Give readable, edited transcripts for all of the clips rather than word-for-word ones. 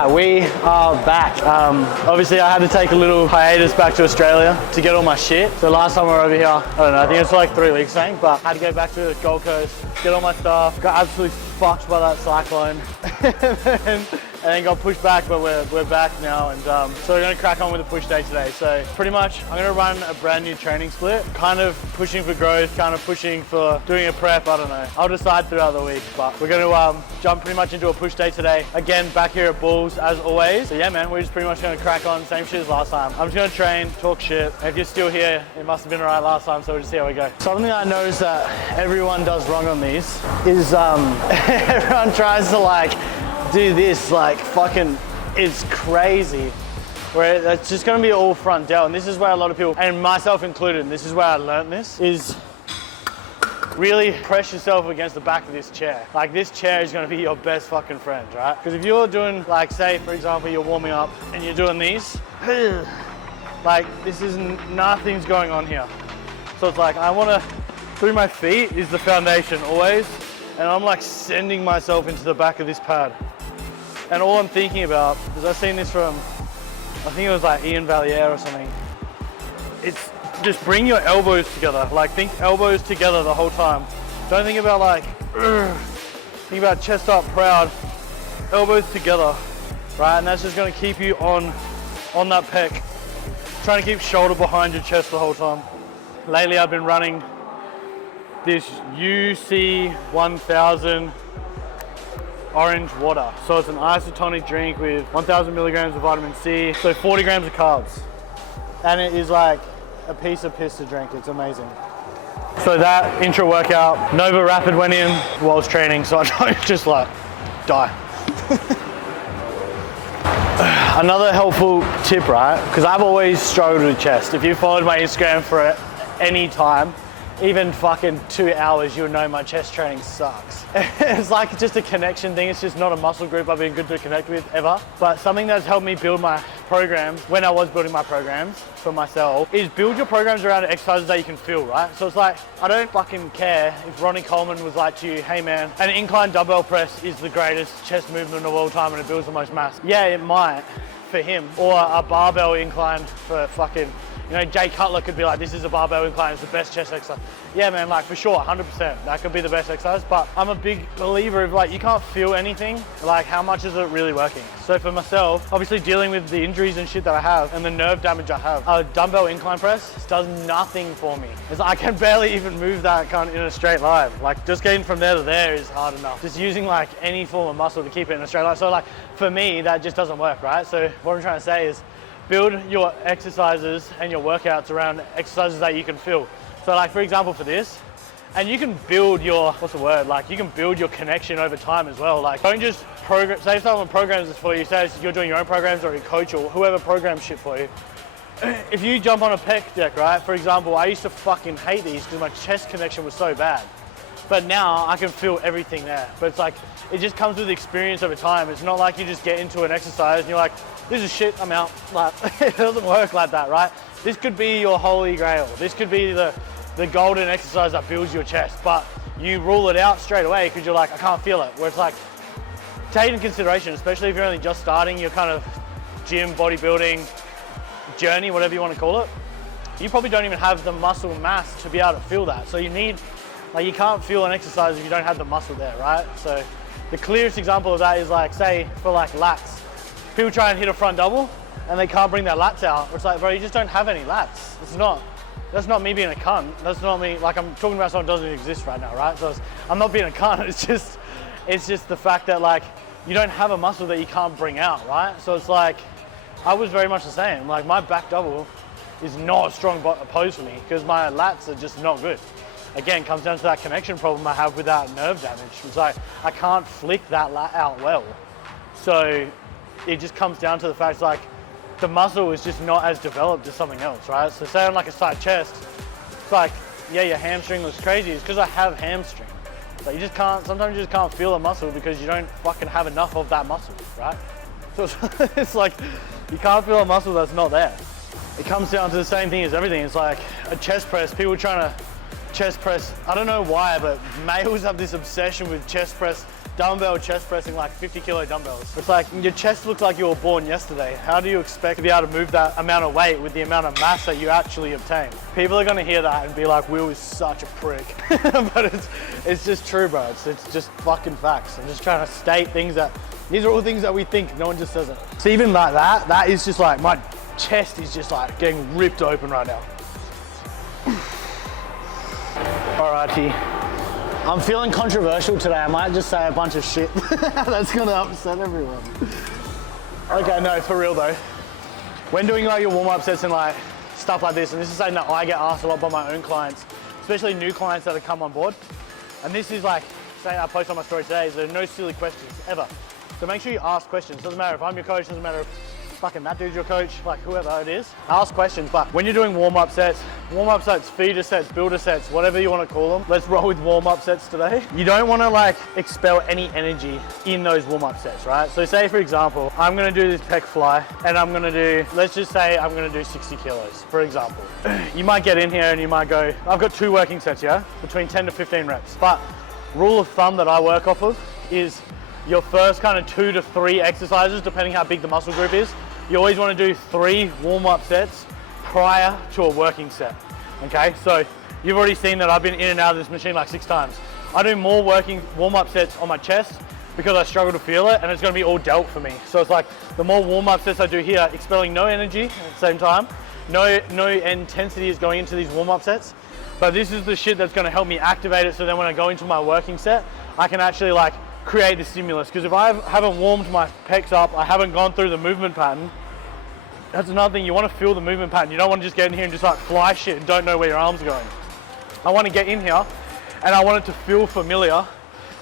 Alright, we are back. Obviously I had to take a little hiatus back to Australia to get all my shit. So last time we were over here, I don't know, I think it's for like 3 weeks, I think, but I had to go back to the Gold Coast, get all my stuff, got absolutely fucked by that cyclone. and then got pushed back, but we're back now, and so we're gonna crack on with the push day today. So pretty much, I'm gonna run a brand new training split, kind of pushing for growth, kind of pushing for doing a prep, I don't know. I'll decide throughout the week, but we're gonna jump pretty much into a push day today. Again, back here at Bulls, as always. So yeah, man, we're just pretty much gonna crack on, same shit as last time. I'm just gonna train, talk shit. And if you're still here, it must have been alright last time, so we'll just see how we go. Something I noticed that everyone does wrong on these is everyone tries to like do this like fucking, it's crazy, where it's just gonna be all front delt. And this is where a lot of people, and myself included, and this is where I learned this, is really press yourself against the back of this chair. Like this chair is gonna be your best fucking friend, right? Because if you're doing, like say for example, you're warming up and you're doing these, like this is nothing's going on here. So it's like, I wanna, through my feet is the foundation always, and I'm like sending myself into the back of this pad. And all I'm thinking about, because I've seen this from, I think it was like Ian Valier or something, it's just bring your elbows together. Like think elbows together the whole time. Don't think about like, think about chest up, proud, elbows together, right? And that's just gonna keep you on that pec. Trying to keep shoulder behind your chest the whole time. Lately I've been running this UC 1000 orange water. So it's an isotonic drink with 1000 milligrams of vitamin C, so 40 grams of carbs. And it is like a piece of piss to drink, it's amazing. So that intro workout, Nova Rapid went in whilst training, so I don't just like die. Another helpful tip, right? Because I've always struggled with chest. If you followed my Instagram for any time, even fucking 2 hours, you would know my chest training sucks. It's like just a connection thing. It's just not a muscle group I've been good to connect with ever. But something that's helped me build my programs, when I was building my programs for myself, is build your programs around exercises that you can feel, right? So it's like, I don't fucking care if Ronnie Coleman was like to you, hey man, an incline dumbbell press is the greatest chest movement of all time and it builds the most mass. Yeah, it might for him. Or a barbell incline for fucking, you know, Jay Cutler could be like, this is a barbell incline, it's the best chest exercise. Yeah, man, like for sure, 100%, that could be the best exercise, but I'm a big believer of like, you can't feel anything, like how much is it really working? So for myself, obviously dealing with the injuries and shit that I have and the nerve damage I have, a dumbbell incline press does nothing for me. It's like, I can barely even move that kind of in a straight line. Like just getting from there to there is hard enough. Just using like any form of muscle to keep it in a straight line. So like, for me, that just doesn't work, right? So what I'm trying to say is, build your exercises and your workouts around exercises that you can feel. So like for example for this, and you can build your, what's the word? Like you can build your connection over time as well. Like don't just program, say if someone programs this for you, say you're doing your own programs or your coach or whoever programs shit for you. If you jump on a pec deck, right? For example, I used to fucking hate these because my chest connection was so bad. But now I can feel everything there. But it's like, it just comes with experience over time. It's not like you just get into an exercise and you're like, this is shit, I'm out. Like, it doesn't work like that, right? This could be your holy grail. This could be the golden exercise that builds your chest, but you rule it out straight away because you're like, I can't feel it. Where it's like, take into consideration, especially if you're only just starting your kind of gym, bodybuilding journey, whatever you want to call it, you probably don't even have the muscle mass to be able to feel that. So you need, like you can't feel an exercise if you don't have the muscle there, right? So the clearest example of that is like, say for like lats. People try and hit a front double and they can't bring their lats out. It's like, bro, you just don't have any lats. That's not me being a cunt. That's not me, like I'm talking about something that doesn't exist right now, right? So I'm not being a cunt, it's just the fact that like, you don't have a muscle that you can't bring out, right? So it's like, I was very much the same. Like my back double is not a strong pose for me because my lats are just not good. Again, comes down to that connection problem I have with that nerve damage. It's like, I can't flick that lat out well. So it just comes down to the fact like the muscle is just not as developed as something else, right? So say on like a side chest, it's like, yeah, your hamstring looks crazy. It's because I have hamstring. But you just can't, sometimes you just can't feel a muscle because you don't fucking have enough of that muscle, right? So it's like, you can't feel a muscle that's not there. It comes down to the same thing as everything. It's like a chest press, people trying to chest press, I don't know why, but males have this obsession with chest press dumbbell chest pressing like 50 kilo dumbbells. It's like your chest looks like you were born yesterday. How do you expect to be able to move that amount of weight with the amount of mass that you actually obtain? People are gonna hear that and be like, Will is such a prick. But it's just true, bro. It's just fucking facts. I'm just trying to state things that, these are all things that we think, no one just says it. So even like that is just like, my chest is just like getting ripped open right now. Alrighty. I'm feeling controversial today. I might just say a bunch of shit that's gonna upset everyone. Okay, no, for real though. When doing like your warm-up sets and like stuff like this, and this is something that I get asked a lot by my own clients, especially new clients that have come on board. And this is like something I post on my story today, is there are no silly questions ever. So make sure you ask questions. Doesn't matter if I'm your coach, doesn't matter if fucking that dude's your coach, like whoever it is, ask questions. But when you're doing warm-up sets, feeder sets, builder sets, whatever you want to call them, let's roll with warm-up sets today. You don't want to like expel any energy in those warm-up sets, right? So say for example, I'm going to do this pec fly and I'm going to do, let's just say I'm going to do 60 kilos, for example. You might get in here and you might go, I've got 2 working sets here, between 10 to 15 reps. But rule of thumb that I work off of is your first kind of 2 to 3 exercises, depending how big the muscle group is, you always want to do 3 warm-up sets prior to a working set, okay? So you've already seen that I've been in and out of this machine like 6 times. I do more warm-up sets on my chest because I struggle to feel it, and it's going to be all delt for me. So it's like the more warm-up sets I do here, expelling no energy at the same time, no intensity is going into these warm-up sets, but this is the shit that's going to help me activate it, so then when I go into my working set, I can actually like create the stimulus. Because if I haven't warmed my pecs up, I haven't gone through the movement pattern, that's another thing. You want to feel the movement pattern. You don't want to just get in here and just like fly shit and don't know where your arms are going. I want to get in here and I want it to feel familiar.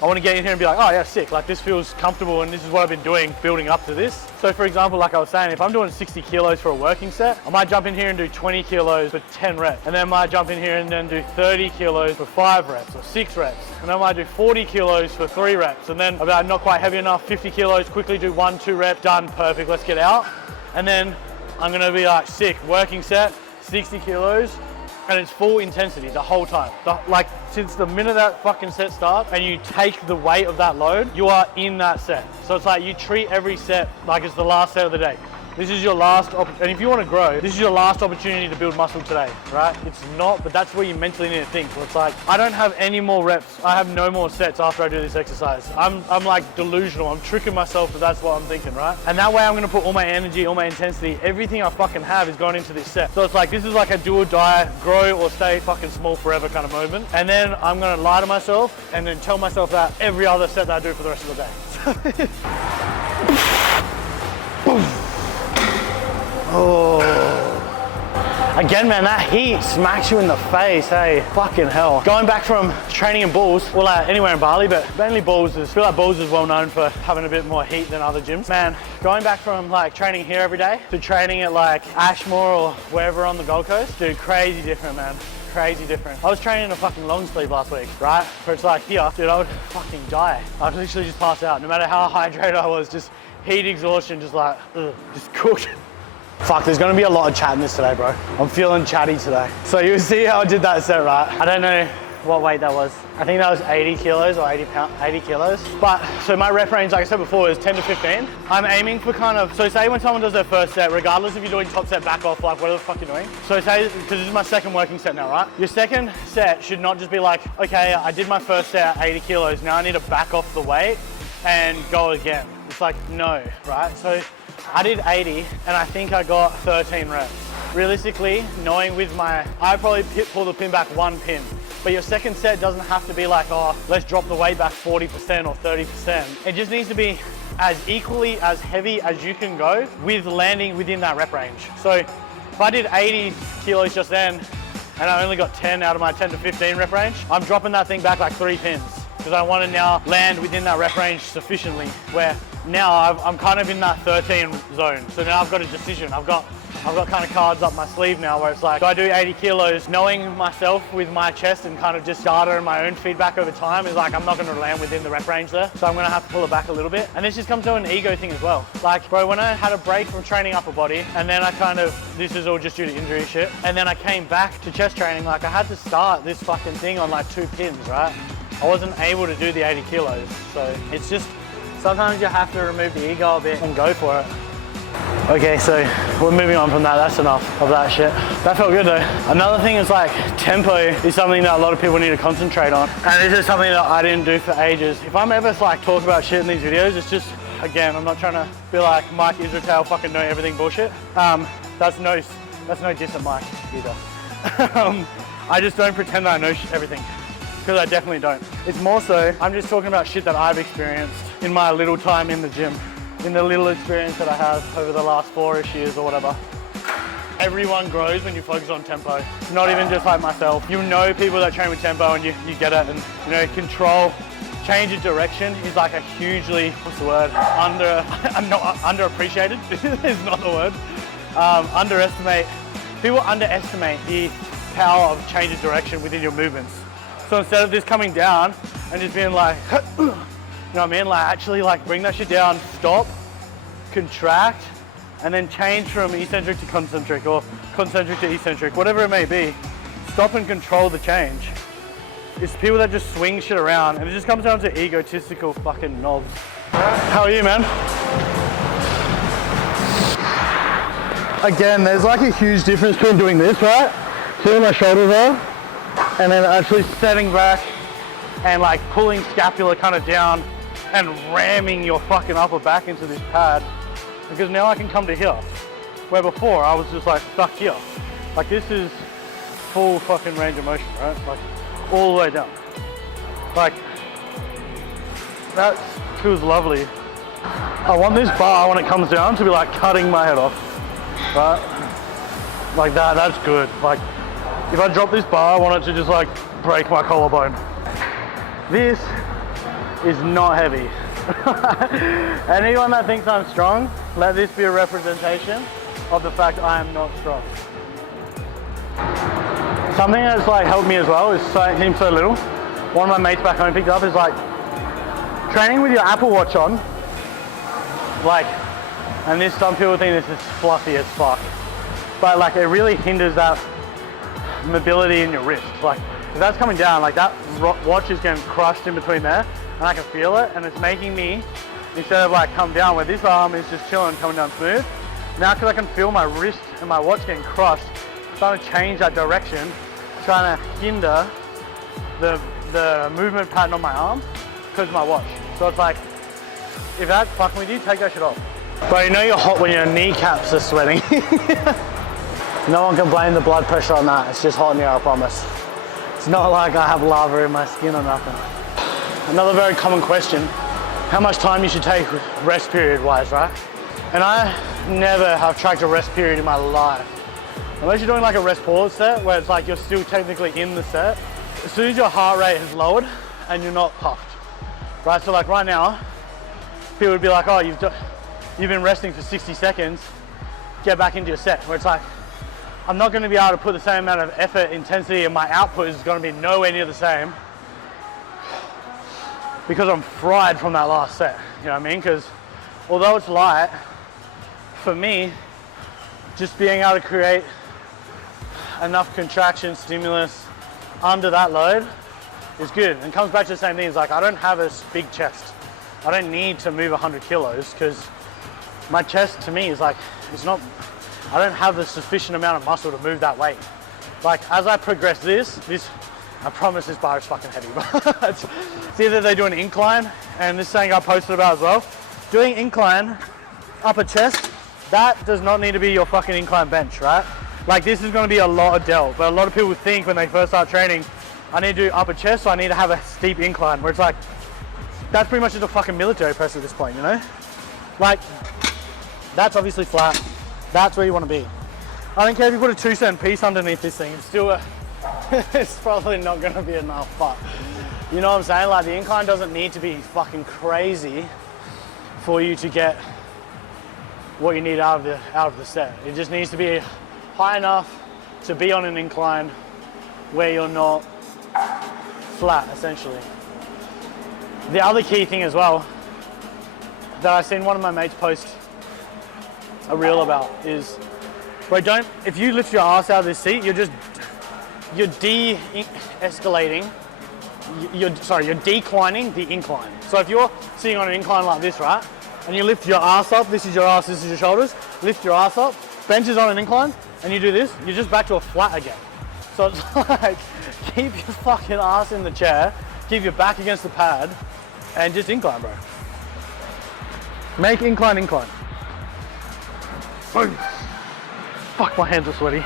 I want to get in here and be like, oh yeah, sick, like this feels comfortable and this is what I've been doing building up to this. So for example, like I was saying, if I'm doing 60 kilos for a working set, I might jump in here and do 20 kilos for 10 reps. And then I might jump in here and then do 30 kilos for 5 reps or 6 reps. And then I might do 40 kilos for 3 reps. And then I'll be like, not quite heavy enough, 50 kilos, quickly do 1, 2 reps, done, perfect, let's get out. And then I'm gonna be like, sick, working set, 60 kilos, and it's full intensity the whole time. Like since the minute that fucking set starts and you take the weight of that load, you are in that set. So it's like you treat every set like it's the last set of the day. This is your last, and if you want to grow, this is your last opportunity to build muscle today, right? It's not, but that's where you mentally need to think. So it's like, I don't have any more reps. I have no more sets after I do this exercise. I'm like delusional. I'm tricking myself that that's what I'm thinking, right? And that way I'm going to put all my energy, all my intensity, everything I fucking have is going into this set. So it's like, this is like a do or die, grow or stay fucking small forever kind of moment. And then I'm going to lie to myself and then tell myself that every other set that I do for the rest of the day. Oh. Again, man, that heat smacks you in the face, hey, fucking hell. Going back from training in Bulls, well, anywhere in Bali, but mainly Bulls, I feel like Bulls is well known for having a bit more heat than other gyms. Man, going back from like training here every day to training at like Ashmore or wherever on the Gold Coast, dude, crazy different, man. Crazy different. I was training in a fucking long sleeve last week, right? Where it's like here, dude, I would fucking die. I'd literally just pass out. No matter how hydrated I was, just heat exhaustion, just like, just cooked. Fuck, there's gonna be a lot of chat in this today, bro. I'm feeling chatty today. So you see how I did that set, right? I don't know what weight that was. I think that was 80 kilos or 80 kilos. But, so my rep range, like I said before, is 10 to 15. I'm aiming for kind of, so say when someone does their first set, regardless if you're doing top set, back off, like whatever the fuck you're doing. So say, because this is my second working set now, right? Your second set should not just be like, okay, I did my first set at 80 kilos, now I need to back off the weight and go again. It's like, no, right? So I did 80 and I think I got 13 reps. Realistically, knowing with my, I probably pull the pin back 1 pin. But your second set doesn't have to be like, oh, let's drop the weight back 40% or 30%. It just needs to be as equally as heavy as you can go with landing within that rep range. So if I did 80 kilos just then and I only got 10 out of my 10 to 15 rep range, I'm dropping that thing back like 3 pins because I want to now land within that rep range sufficiently where now I'm kind of in that 13 zone. So now I've got a decision. I've got kind of cards up my sleeve now where it's like, do I do 80 kilos? Knowing myself with my chest and kind of just data and my own feedback over time is like, I'm not going to land within the rep range there. So I'm going to have to pull it back a little bit. And this just comes to an ego thing as well. Like, bro, when I had a break from training upper body and then I kind of, this is all just due to injury shit. And then I came back to chest training, like I had to start this fucking thing on like 2 pins, right? I wasn't able to do the 80 kilos. So it's just, sometimes you have to remove the ego a bit and go for it. Okay, so we're moving on from that. That's enough of that shit. That felt good though. Another thing is like tempo is something that a lot of people need to concentrate on. And this is something that I didn't do for ages. If I'm ever like talk about shit in these videos, it's just, again, I'm not trying to be like Mike Israel fucking know everything bullshit. That's no diss at Mike either. I just don't pretend that I know everything, because I definitely don't. It's more so, I'm just talking about shit that I've experienced in my little time in the gym. In the little experience that I have over the last 4-ish years or whatever. Everyone grows when you focus on tempo. Not even just like myself. You know people that train with tempo and you get it, and you know, control, change of direction is like a hugely, what's the word? Underappreciated is not the word. People underestimate the power of change of direction within your movements. So instead of this coming down and just being like, you know what I mean? Like actually like bring that shit down, stop, contract, and then change from eccentric to concentric or concentric to eccentric, whatever it may be. Stop and control the change. It's people that just swing shit around, and it just comes down to egotistical fucking knobs. How are you, man? Again, there's like a huge difference between doing this, right? See where my shoulders are? And then actually setting back and like pulling scapula kind of down and ramming your fucking upper back into this pad, because now I can come to here, where before I was just like stuck here. Like this is full fucking range of motion, right? Like all the way down. Like that feels lovely. I want this bar when it comes down to be like cutting my head off, right? Like that's good. Like if I drop this bar, I want it to just like break my collarbone. This is not heavy. Anyone that thinks I'm strong, let this be a representation of the fact I am not strong. Something that's like helped me as well is seems so little. One of my mates back home picked up is like training with your Apple Watch on. Like, and this, some people think this is fluffy as fuck, but like it really hinders that mobility in your wrist. Like if that's coming down, like that watch is getting crushed in between there, and I can feel it, and it's making me, instead of like come down where this arm is just chilling, coming down smooth, now because I can feel my wrist and my watch getting crushed, I'm trying to change that direction, trying to hinder the movement pattern on my arm because of my watch. So it's like, if that's fucking with you, take that shit off. But you know you're hot when your kneecaps are sweating. No one can blame the blood pressure on that. It's just hot in here, I promise. It's not like I have lava in my skin or nothing. Another very common question, how much time you should take rest period wise, right? And I never have tracked a rest period in my life. Unless you're doing like a rest pause set where it's like you're still technically in the set. As soon as your heart rate has lowered and you're not puffed, right? So like right now, people would be like, oh, you've been resting for 60 seconds, get back into your set. Where it's like, I'm not gonna be able to put the same amount of effort, intensity, and my output is gonna be nowhere near the same because I'm fried from that last set, you know what I mean? Because although it's light, for me, just being able to create enough contraction, stimulus under that load is good. And it comes back to the same thing, it's like I don't have a big chest. I don't need to move 100 kilos because my chest to me is like, it's not, I don't have the sufficient amount of muscle to move that weight. Like as I progress this, I promise this bar is fucking heavy. It's either they do an incline, and this is something I posted about as well. Doing incline, upper chest, that does not need to be your fucking incline bench, right? Like this is gonna be a lot of delt, but a lot of people think when they first start training, I need to do upper chest, so I need to have a steep incline, where it's like, that's pretty much just a fucking military press at this point, you know? Like, that's obviously flat. That's where you want to be. I don't care if you put a 2-cent piece underneath this thing, it's still it's probably not going to be enough, but you know what I'm saying? Like the incline doesn't need to be fucking crazy for you to get what you need out of the set. It just needs to be high enough to be on an incline where you're not flat, essentially. The other key thing as well that I've seen one of my mates post a reel about is, bro, if you lift your ass out of this seat, you're de-escalating you're declining the incline. So if you're sitting on an incline like this, right, and you lift your ass up, this is your ass, this is your shoulders, lift your ass up, bench is on an incline, and you do this, you're just back to a flat again. So it's like, keep your fucking ass in the chair, keep your back against the pad, and just incline, bro. Make incline. Boom. Fuck, my hands are sweaty.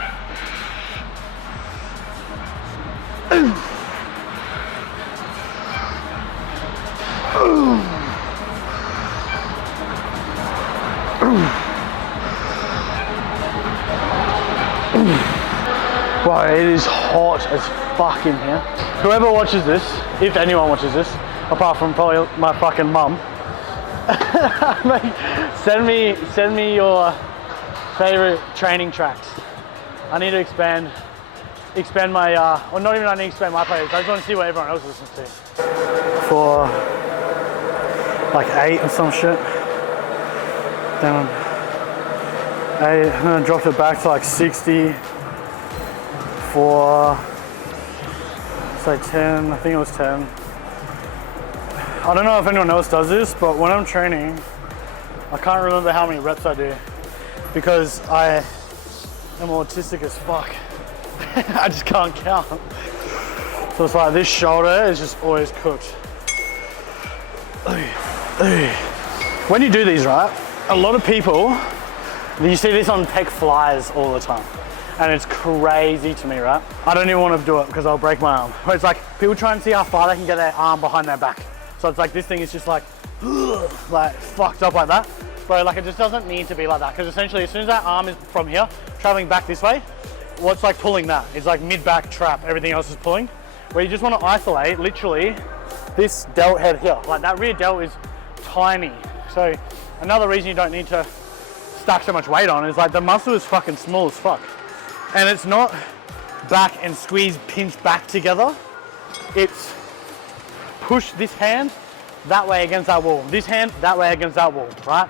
Wow, it is hot as fuck in here. Whoever watches this, if anyone watches this, apart from probably my fucking mum, send me your favorite training tracks. I need to expand my, or not even I need to expand my playlist. I just want to see what everyone else listens to. For like 8 or some shit. Then 8, and then I dropped it back to like 60. For say 10, I think it was 10. I don't know if anyone else does this, but when I'm training, I can't remember how many reps I do because I am autistic as fuck. I just can't count. So it's like this shoulder is just always cooked. When you do these, right, a lot of people, you see this on pec flies all the time. And it's crazy to me, right? I don't even want to do it because I'll break my arm. But it's like, people try and see how far they can get their arm behind their back. So it's like, this thing is just like fucked up like that. Bro, like it just doesn't need to be like that. Because essentially, as soon as that arm is from here, traveling back this way, what's like pulling that? It's like mid-back trap, everything else is pulling. Where you just want to isolate, literally, this delt head here. Like that rear delt is tiny. So another reason you don't need to stack so much weight on is like the muscle is fucking small as fuck. And it's not back and squeeze, pinch back together. It's push this hand that way against that wall. This hand that way against that wall, right?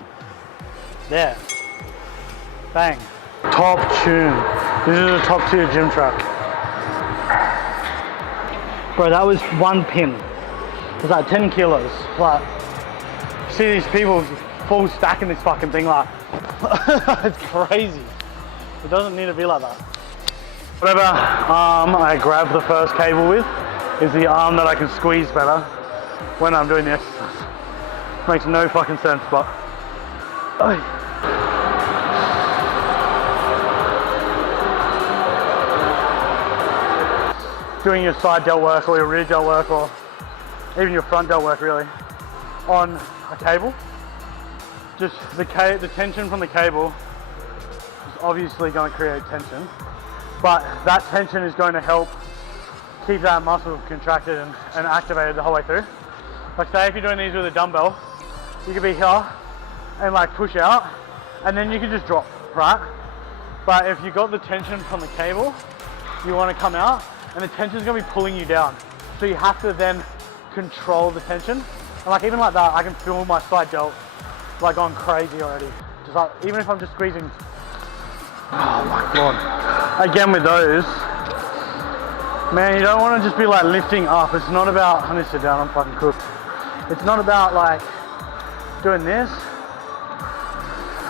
There. Bang. Top tune. This is a top tier gym track. Bro, that was one pin. It's like 10 kilos. Like, see these people full stacking this fucking thing like, it's crazy. It doesn't need to be like that. Whatever arm I grab the first cable with is the arm that I can squeeze better when I'm doing the exercise. Makes no fucking sense, but doing your side delt work or your rear delt work or even your front delt work really on a cable. Just the tension from the cable is obviously going to create tension, but that tension is going to help keep that muscle contracted and activated the whole way through. Like say if you're doing these with a dumbbell, you could be here and like push out and then you can just drop, right? But if you got the tension from the cable, you want to come out and the tension is going to be pulling you down. So you have to then control the tension. And like even like that, I can feel my side delt like going crazy already. Just like, even if I'm just squeezing. Oh my God. Again with those, man, you don't want to just be like lifting up. It's not about, I need to sit down, I'm fucking cooked. It's not about like doing this.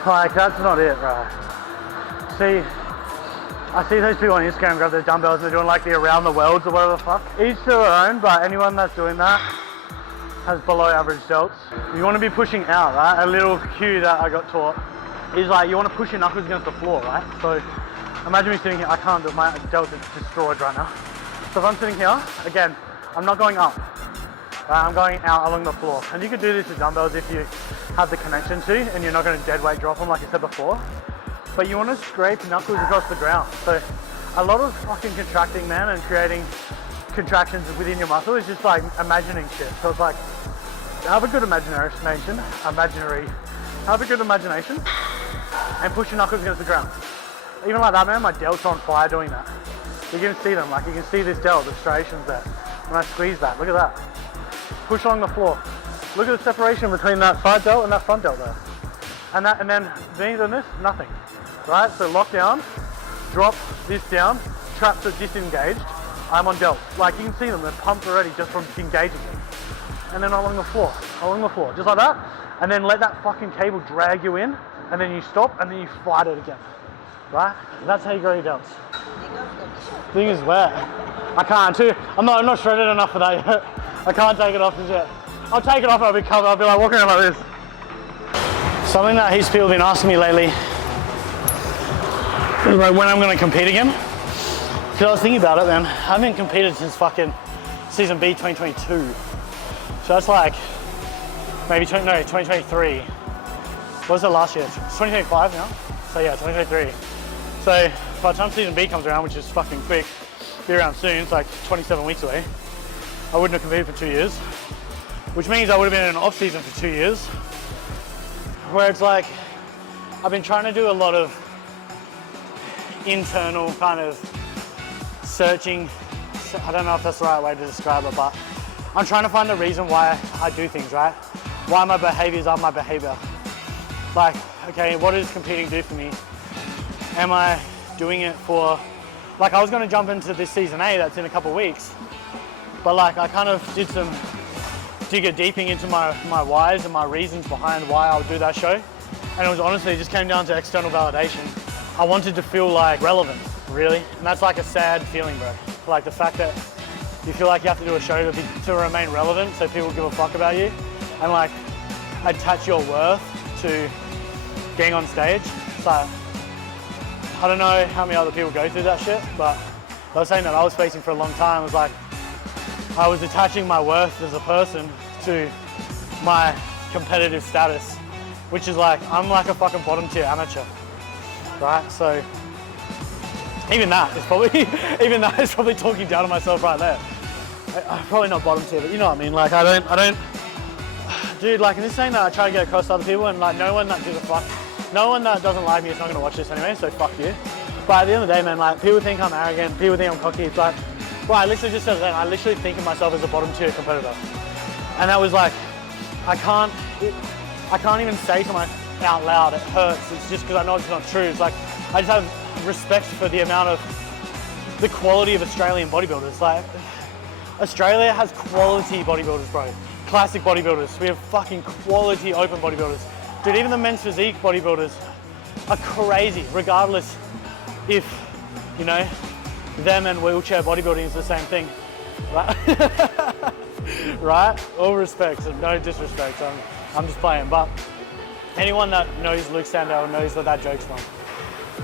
Like that's not it, right? See, I see those people on Instagram grab their dumbbells and they're doing like the around the worlds or whatever the fuck. Each to their own, but anyone that's doing that has below average delts. You want to be pushing out, right? A little cue that I got taught is like you want to push your knuckles against the floor, right? So imagine me sitting here, I can't do it, my delts are destroyed right now. So if I'm sitting here, again, I'm not going up, right? I'm going out along the floor. And you could do this with dumbbells if you have the connection to, and you're not going to dead weight drop them like I said before. But you want to scrape knuckles across the ground. So a lot of fucking contracting, man, and creating contractions within your muscle is just like imagining shit. So it's like, have a good imagination, have a good imagination, and push your knuckles against the ground. Even like that, man, my delts are on fire doing that. You can see them, like you can see this delt, the striations there. When I squeeze that, look at that. Push along the floor. Look at the separation between that side delt and that front delt there. And then beneath on this, nothing. Right, so lock down, drop this down, traps are disengaged, I'm on delts. Like you can see them, they're pumped already just from engaging them. And then along the floor, just like that. And then let that fucking cable drag you in, and then you stop, and then you fight it again, right? That's how you grow your delts. Thing is wet. I can't too. I'm not shredded enough for that yet. I can't take it off just yet. I'll take it off and I'll be covered. I'll be like walking around like this. Something that heaps of people have been asking me lately is like when I'm going to compete again. Because I was thinking about it, man. I haven't competed since fucking season B 2022. So that's like maybe 2023. What was it last year? It's 2025 now. So yeah, 2023. So by the time season B comes around, which is fucking quick, be around soon, it's like 27 weeks away, I wouldn't have competed for 2 years, which means I would have been in an off season for 2 years, where it's like, I've been trying to do a lot of internal kind of searching. I don't know if that's the right way to describe it, but I'm trying to find the reason why I do things, right? Why my behaviors are my behavior. Like, okay, what does competing do for me? Am I doing it for, like I was gonna jump into this season A that's in a couple of weeks, but like I kind of did some deeping into my whys and my reasons behind why I would do that show. And it was honestly, it just came down to external validation. I wanted to feel like relevant, really. And that's like a sad feeling, bro. Like the fact that you feel like you have to do a show to remain relevant so people give a fuck about you. And like attach your worth to getting on stage. So I don't know how many other people go through that shit, but I was saying that I was facing for a long time. It was like, I was attaching my worth as a person to my competitive status, which is like, I'm like a fucking bottom tier amateur, right? So even that is probably talking down to myself right there. I'm probably not bottom tier, but you know what I mean? Like I don't, dude, like I'm just saying that I try to get across to other people, and like no one that gives a fuck. No one that doesn't like me is not going to watch this anyway, so fuck you. But at the end of the day, man, like people think I'm arrogant, people think I'm cocky. It's like, bro, I literally just said that. I literally think of myself as a bottom tier competitor, and that was like, I can't even say to myself out loud. It hurts. It's just because I know it's not true. It's like I just have respect for the amount of the quality of Australian bodybuilders. Like Australia has quality bodybuilders, bro. Classic bodybuilders. We have fucking quality open bodybuilders. Dude, even the men's physique bodybuilders are crazy, regardless if, you know, them and wheelchair bodybuilding is the same thing, right? Right? All respect, no disrespect, I'm just playing. But anyone that knows Luke Sandell knows where that joke's from.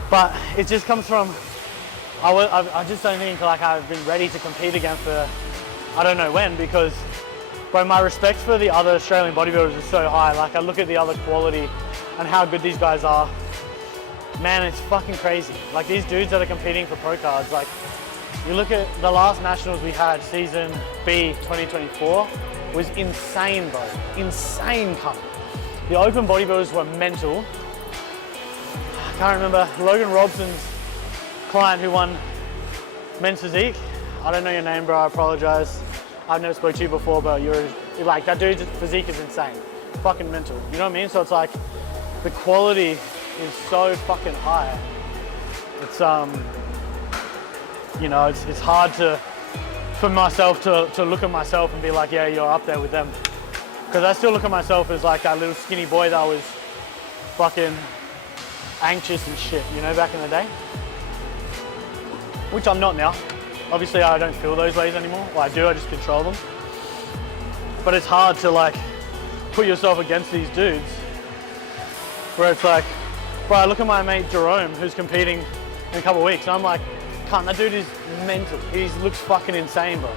But it just comes from, I just don't think like I've been ready to compete again for, I don't know when, because bro, my respect for the other Australian bodybuilders is so high. Like I look at the other quality and how good these guys are. Man, it's fucking crazy. Like these dudes that are competing for pro cards, like you look at the last nationals we had, season B 2024, was insane, bro. Insane cup. The open bodybuilders were mental. I can't remember, Logan Robson's client who won men's physique. I don't know your name, bro, I apologize. I've never spoke to you before, but you're like, that dude's physique is insane. Fucking mental, you know what I mean? So it's like, the quality is so fucking high. It's, you know, it's hard for myself to look at myself and be like, yeah, you're up there with them. Because I still look at myself as like that little skinny boy that was fucking anxious and shit, you know, back in the day. Which I'm not now. Obviously I don't feel those ways anymore. Well, I do, I just control them. But it's hard to like put yourself against these dudes where it's like, bro, I look at my mate Jerome who's competing in a couple of weeks and I'm like, cunt, that dude is mental. He looks fucking insane, bro.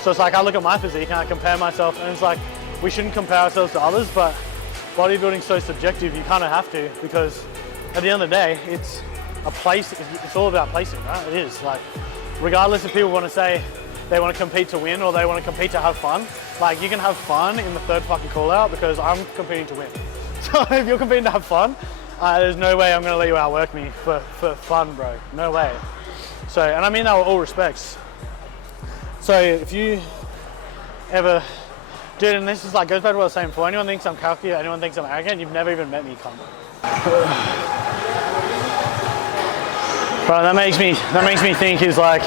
So it's like, I look at my physique and I compare myself and it's like, we shouldn't compare ourselves to others, but bodybuilding's so subjective, you kind of have to, because at the end of the day, it's a place, it's all about placing, right? It is, like, regardless if people want to say they want to compete to win or they want to compete to have fun, like you can have fun in the third fucking call out because I'm competing to win. So if you're competing to have fun, there's no way I'm going to let you outwork me for fun, bro. No way. So, and I mean that with all respects. So if you ever, dude, and this is like, goes back to what I was saying before, anyone thinks I'm cocky, anyone thinks I'm arrogant, you've never even met me, cunt. Bro, that makes me think is like,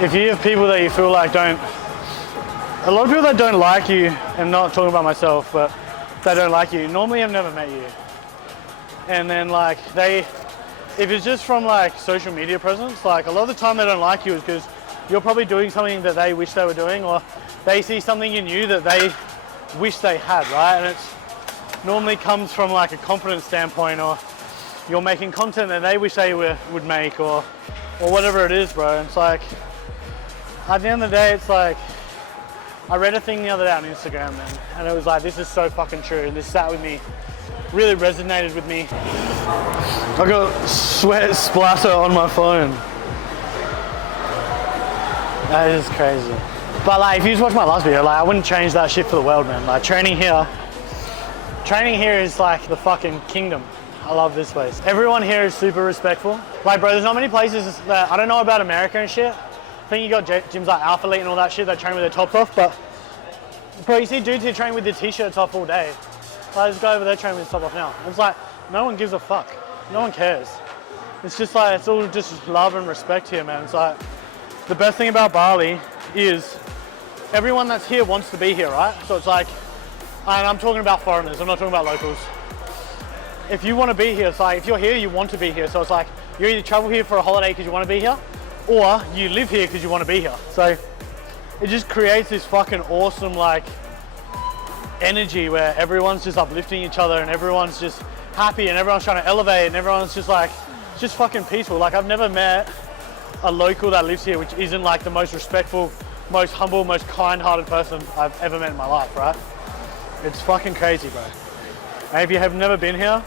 if you have people that you feel like a lot of people that don't like you, I'm not talking about myself, but that don't like you, normally have never met you. And then like if it's just from like social media presence, like a lot of the time they don't like you is because you're probably doing something that they wish they were doing, or they see something in you that they wish they had, right? And it's normally comes from like a confidence standpoint, or you're making content that they wish they would make, or whatever it is, bro. And it's like, at the end of the day, it's like, I read a thing the other day on Instagram, man, and it was like, this is so fucking true, and this sat with me, really resonated with me. I got sweat splatter on my phone. That is crazy. But like, if you just watch my last video, like I wouldn't change that shit for the world, man. Like training here is like the fucking kingdom. I love this place. Everyone here is super respectful. Like bro, there's not many places that, I don't know about America and shit. I think you got gyms like Alpha Elite and all that shit that train with their tops off, but bro, you see dudes here train with their t-shirts off all day. Like this guy over there training with his top off now. It's like, no one gives a fuck. No one cares. It's just like, it's all just love and respect here, man. It's like, the best thing about Bali is everyone that's here wants to be here, right? So it's like, and I'm talking about foreigners, I'm not talking about locals. If you want to be here, it's like, if you're here, you want to be here. So it's like, you either travel here for a holiday because you want to be here, or you live here because you want to be here. So it just creates this fucking awesome like energy where everyone's just uplifting each other and everyone's just happy and everyone's trying to elevate and everyone's just like, it's just fucking peaceful. Like I've never met a local that lives here which isn't like the most respectful, most humble, most kind-hearted person I've ever met in my life, right? It's fucking crazy, bro. And if you have never been here,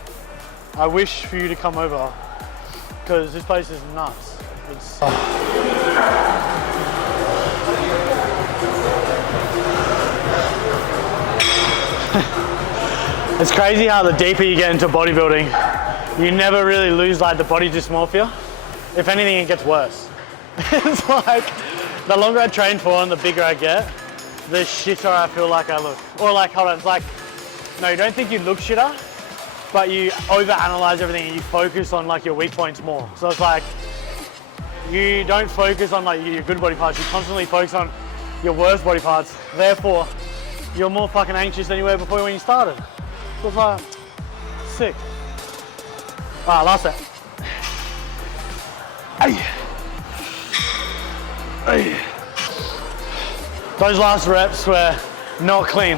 I wish for you to come over because this place is nuts. It's It's crazy how the deeper you get into bodybuilding, you never really lose like the body dysmorphia. If anything, it gets worse. It's like, the longer I train for and the bigger I get, the shitter I feel like I look. Or like, hold on, it's like, no, you don't think you look shitter, but you overanalyze everything and you focus on like your weak points more. So it's like, you don't focus on like your good body parts, you constantly focus on your worst body parts. Therefore, you're more fucking anxious than you were before when you started. So it's like, sick. All right, last set. Ay. Ay. Those last reps were not clean.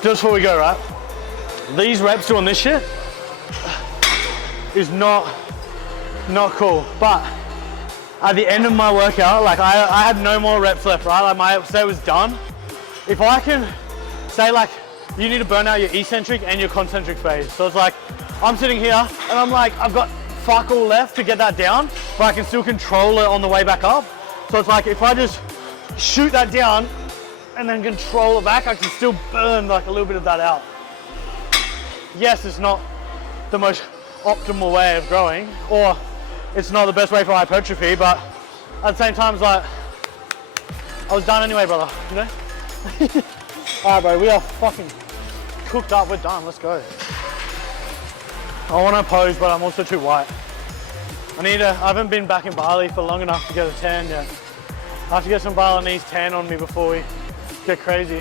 Just before we go, right? These reps doing this shit is not cool. But at the end of my workout, like I had no more reps left, right? Like my set was done. If I can say like, you need to burn out your eccentric and your concentric phase. So it's like, I'm sitting here and I'm like, I've got fuck all left to get that down, but I can still control it on the way back up. So it's like, if I just shoot that down and then control it back, I can still burn like a little bit of that out. Yes, it's not the most optimal way of growing, or it's not the best way for hypertrophy, but at the same time, it's like, I was done anyway, brother, you know? All right, bro, we are fucking cooked up, we're done, let's go. I want to pose, but I'm also too white. I haven't been back in Bali for long enough to get a tan yet. I have to get some Balinese tan on me before we get crazy.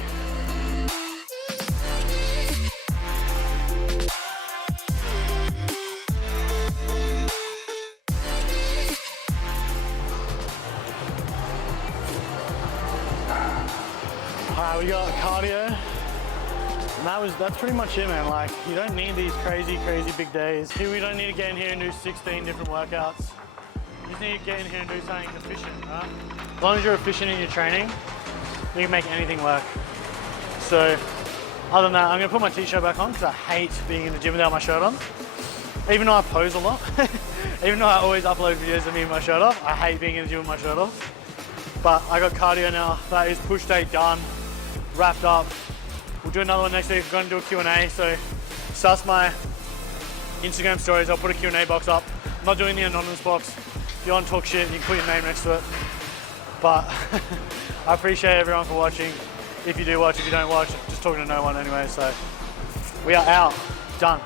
Alright, we got cardio. And that's pretty much it, man. Like, you don't need these crazy big days. Here we don't need to get in here and do 16 different workouts. You just need to get in here and do something efficient, right? As long as you're efficient in your training, you can make anything work. So, other than that, I'm gonna put my t-shirt back on because I hate being in the gym without my shirt on. Even though I pose a lot, even though I always upload videos of me with my shirt off, I hate being in the gym with my shirt off. But I got cardio now. That is push day done, wrapped up. We'll do another one next week. We're going to do a Q&A, so suss my Instagram stories. I'll put a Q&A box up. I'm not doing the anonymous box. If you want to talk shit, you can put your name next to it. But I appreciate everyone for watching. If you do watch, if you don't watch, just talking to no one anyway. So we are out. Done.